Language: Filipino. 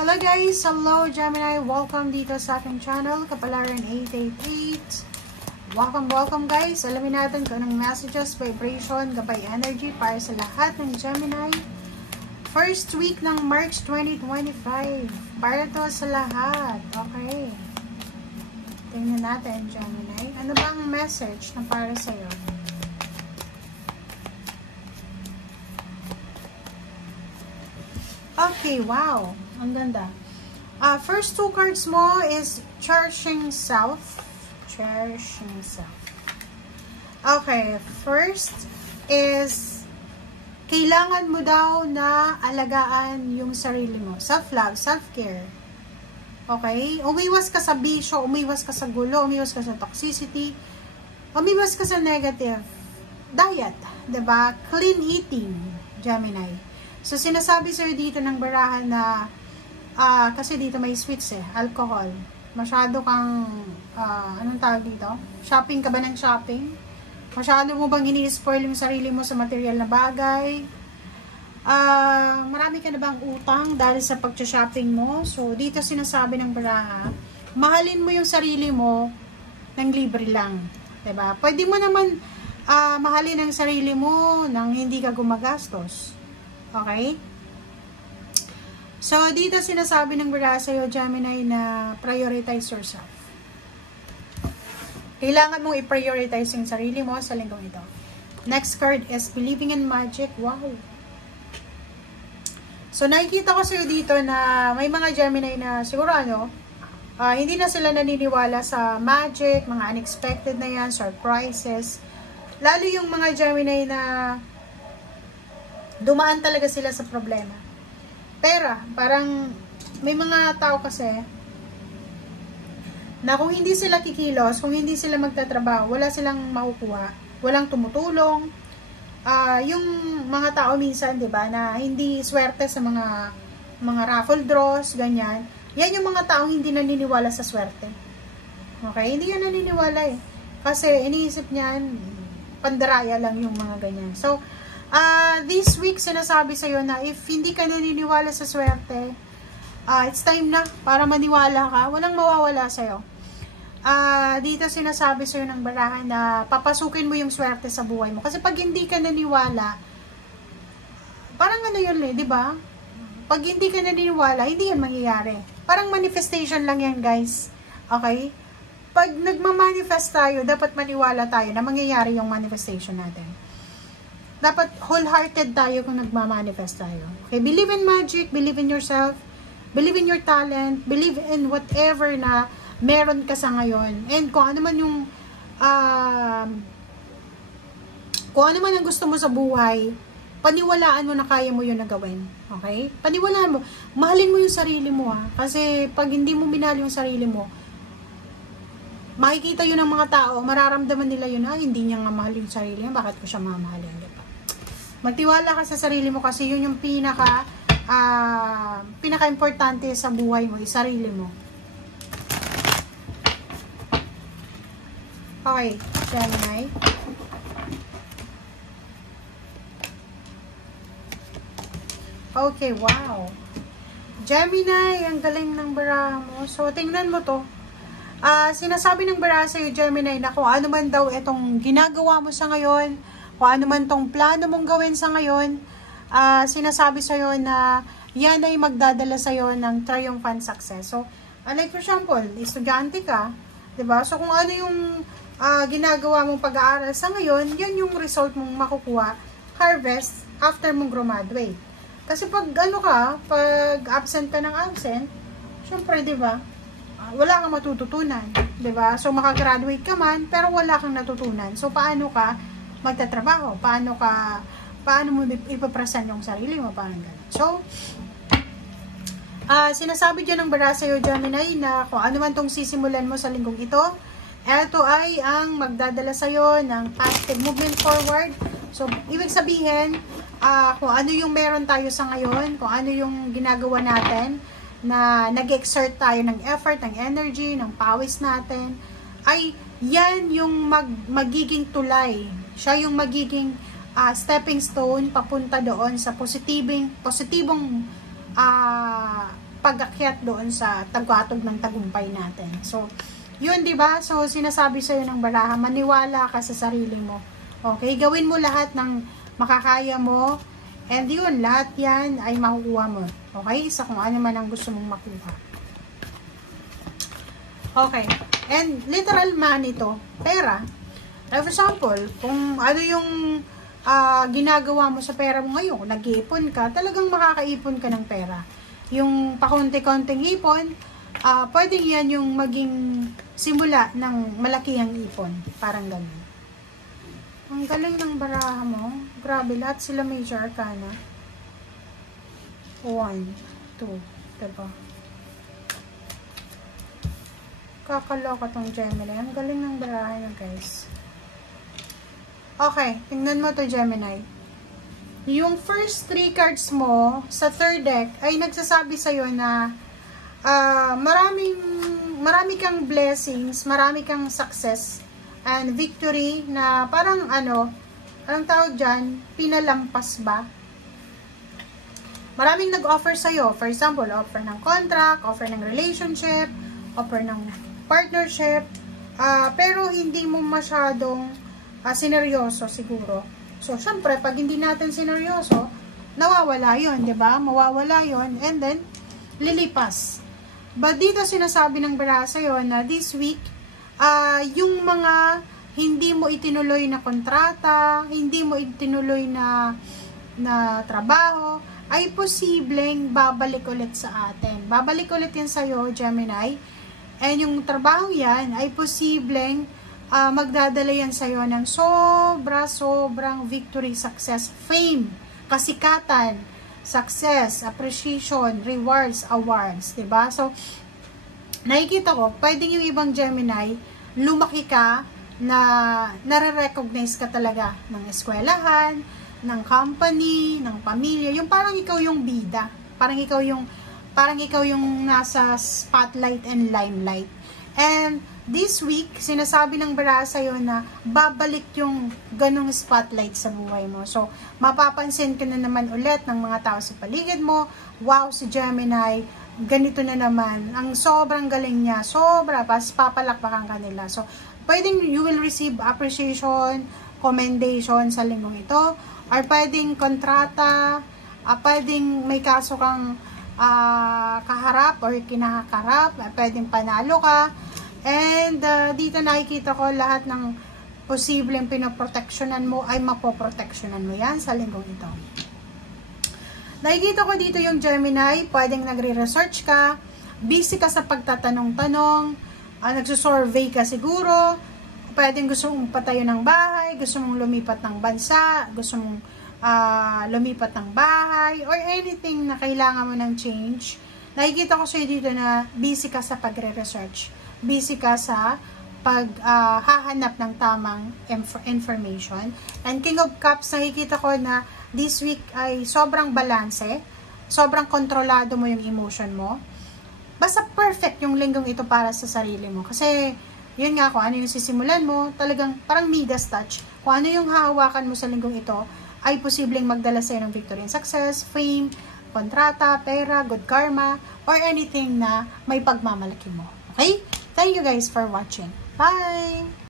Hello guys! Hello Gemini! Welcome dito sa aking channel, Kapalaran 888. Welcome guys! Alamin natin kung anong messages, vibration, gabay energy para sa lahat ng Gemini. First week ng March 2025. Para to sa lahat. Okay. Tingnan natin Gemini. Ano ba ang message na para sa'yo? Okay, wow. Ang ganda. First two cards mo is Cherishing Self. Cherishing Self. Okay, first is kailangan mo daw na alagaan yung sarili mo. Self-love, self-care. Okay? Umiwas ka sa bisyo, umiwas ka sa gulo, umiwas ka sa toxicity, umiwas ka sa negative diet. Diba? Clean eating, Gemini. So, sinasabi sa'yo dito ng barahan na kasi dito may sweets alcohol. Masyado kang, anong tawag dito? Shopping ka ba ng shopping? Masyado mo bang ini-spoil yung sarili mo sa material na bagay? Marami ka na bang utang dahil sa pag-shopping mo? So, dito sinasabi ng baraha, mahalin mo yung sarili mo ng libre lang. Diba? Pwede mo naman mahalin ang sarili mo nang hindi ka gumagastos. Okay? So, dito sinasabi ng baraha sa'yo, Gemini, na prioritize yourself. Kailangan mong i-prioritize yung sarili mo sa linggong ito. Next card is Believing in Magic. Wow! So, nakikita ko sa'yo dito na may mga Gemini na siguro hindi na sila naniniwala sa magic, mga unexpected na yan, surprises. Lalo yung mga Gemini na dumaan talaga sila sa problema. Pera, parang may mga tao kasi na kung hindi sila kikilos, kung hindi sila magtatrabaho, wala silang makukuha, walang tumutulong. Yung mga tao minsan, 'di ba, na hindi swerte sa mga raffle draws, ganyan. Yan yung mga taong hindi naniniwala sa swerte. Okay? Hindi yan naniniwala kasi iniisip niyan pandaraya lang yung mga ganyan. So, this week, sinasabi sa'yo na if hindi ka naniniwala sa swerte, it's time na para maniwala ka. Walang mawawala sa'yo. Dito sinasabi sa'yo ng barahan na papasukin mo yung swerte sa buhay mo. Kasi pag hindi ka naniwala, parang yun di ba? Pag hindi ka naniniwala, hindi yan mangyayari. Parang manifestation lang yan, guys. Okay? Pag nagmamanifest tayo, dapat maniwala tayo na mangyayari yung manifestation natin. Dapat wholehearted tayo kung nagmamanifest tayo. Okay? Believe in magic, believe in yourself, believe in your talent, believe in whatever na meron ka sa ngayon. And kung ano man yung kung ano man ang gusto mo sa buhay, paniwalaan mo na kaya mo yun na gawin. Okay? Paniwalaan mo. Mahalin mo yung sarili mo. Kasi pag hindi mo minahal yung sarili mo, makikita yun ng mga tao, mararamdaman nila yun, hindi niya nga mahal yung sarili niya, bakit ko siya mamahalin? Diba? Magtiwala ka sa sarili mo kasi yun yung pinaka-importante sa buhay mo, yung sarili mo. Okay, Gemini. Okay, wow. Gemini, ang galing ng baraha mo. So, tingnan mo to. Sinasabi ng baraha sa'yo, Gemini, na kung ano man daw itong ginagawa mo sa ngayon, kung ano man tong plano mong gawin sa ngayon, sinasabi sa'yo na yan ay magdadala sa'yo ng triumphant success. So, like for example, estudyante ka, diba? So, kung ano yung ginagawa mong pag-aaral sa ngayon, yan yung result mong makukuha, harvest, after mong graduate. Kasi pag pag absent ka ng absent, syempre, diba? Wala kang matututunan, 'di ba? So makagraduate ka man pero wala kang natutunan. So paano ka magtatrabaho? Paano mo ipapresent yung sarili mo, parang ganun. So sinasabi diyan ng baraha sa'yo, Gemini, na kung ano man tong sisimulan mo sa linggong ito, ito ay ang magdadala sa'yo ng positive movement forward. So ibig sabihin, kung ano yung meron tayo sa ngayon, kung ano yung ginagawa natin, na nag-exert tayo ng effort, ng energy, ng pawis natin, ay yan yung magiging tulay. Siya yung magiging stepping stone papunta doon sa positibong pag-akyat doon sa tagwatog ng tagumpay natin. So, yun, di ba? So, sinasabi sa'yo ng baraha, maniwala ka sa sarili mo. Okay? Gawin mo lahat ng makakaya mo. And yun, lahat yan ay makukuha mo. Okay? Sa kung ano man ang gusto mong makuha. Okay. And literal money ito, pera. For example, kung ano yung ginagawa mo sa pera mo ngayon, kung nag-iipon ka, talagang makakaipon ka ng pera. Yung pakunti-konting ipon, pwedeng yan yung maging simula ng malakihang ipon. Parang ganun. Ang galing ng baraha mo. Grabe, lahat sila major arcana. 1, 2, diba? Kakaloka tong Gemini. Ang galing ng baraha niya, guys. Okay, tingnan mo to, Gemini. Yung first 3 cards mo sa third deck ay nagsasabi sa'yo na marami kang blessings, marami kang success and victory na parang anong tawag dyan, pinalampas ba? Maraming nag-offer sa'yo. For example, offer ng contract, offer ng relationship, offer ng partnership, pero hindi mo masyadong sineryoso siguro. So, syempre, pag hindi natin sineryoso, nawawala yun, di ba? Mawawala yun, and then, lilipas. But dito sinasabi ng baraha sa'yo na this week, yung mga hindi mo itinuloy na kontrata, hindi mo itinuloy na trabaho, ay posibleng babalik ulit sa atin. Babalik ulit yan sa'yo, Gemini. And yung trabaho yan ay posibleng magdadala yan sa'yo ng sobrang victory, success, fame, kasikatan, success, appreciation, rewards, awards, diba? So, nakikita ko, pwedeng yung ibang Gemini, lumaki ka na nare-recognize ka talaga ng eskwelahan, ng company, ng pamilya, yung parang ikaw yung bida, parang ikaw yung nasa spotlight and limelight. And this week, sinasabi ng baraha sa'yo na babalik yung ganong spotlight sa buhay mo. So, mapapansin ka na naman ulit ng mga tao sa paligid mo, wow, si Gemini, ganito na naman, ang sobrang galing niya, papalakpakan ka nila. So, pwedeng you will receive appreciation, commendation sa linggong ito, or pwedeng kontrata, pwedeng may kaso kang kaharap or kinakaharap, pwedeng panalo ka, and dito nakikita ko lahat ng posibleng pinoproteksyonan mo ay mapoproteksyonan mo yan sa linggong ito. Nakikita ko dito yung Gemini, pwedeng nagre-research ka, busy ka sa pagtatanong-tanong, nagsusurvey ka siguro, pwedeng gusto mong patayo ng bahay, gusto mong lumipat ng bansa, gusto mong lumipat ng bahay, or anything na kailangan mo ng change. Nakikita ko sa'yo dito na busy ka sa pagre-research, busy ka sa paghahanap ng tamang information. And King of Cups, nakikita ko na this week ay sobrang balanse, sobrang kontrolado mo yung emotion mo. Basta perfect yung linggong ito para sa sarili mo. Kasi, yun nga, kung ano yung sisimulan mo, talagang parang Midas touch. Kung ano yung hahawakan mo sa linggong ito, ay posibleng magdala sa'yo ng victory and success, fame, kontrata, pera, good karma, or anything na may pagmamalaki mo. Okay? Thank you guys for watching. Bye!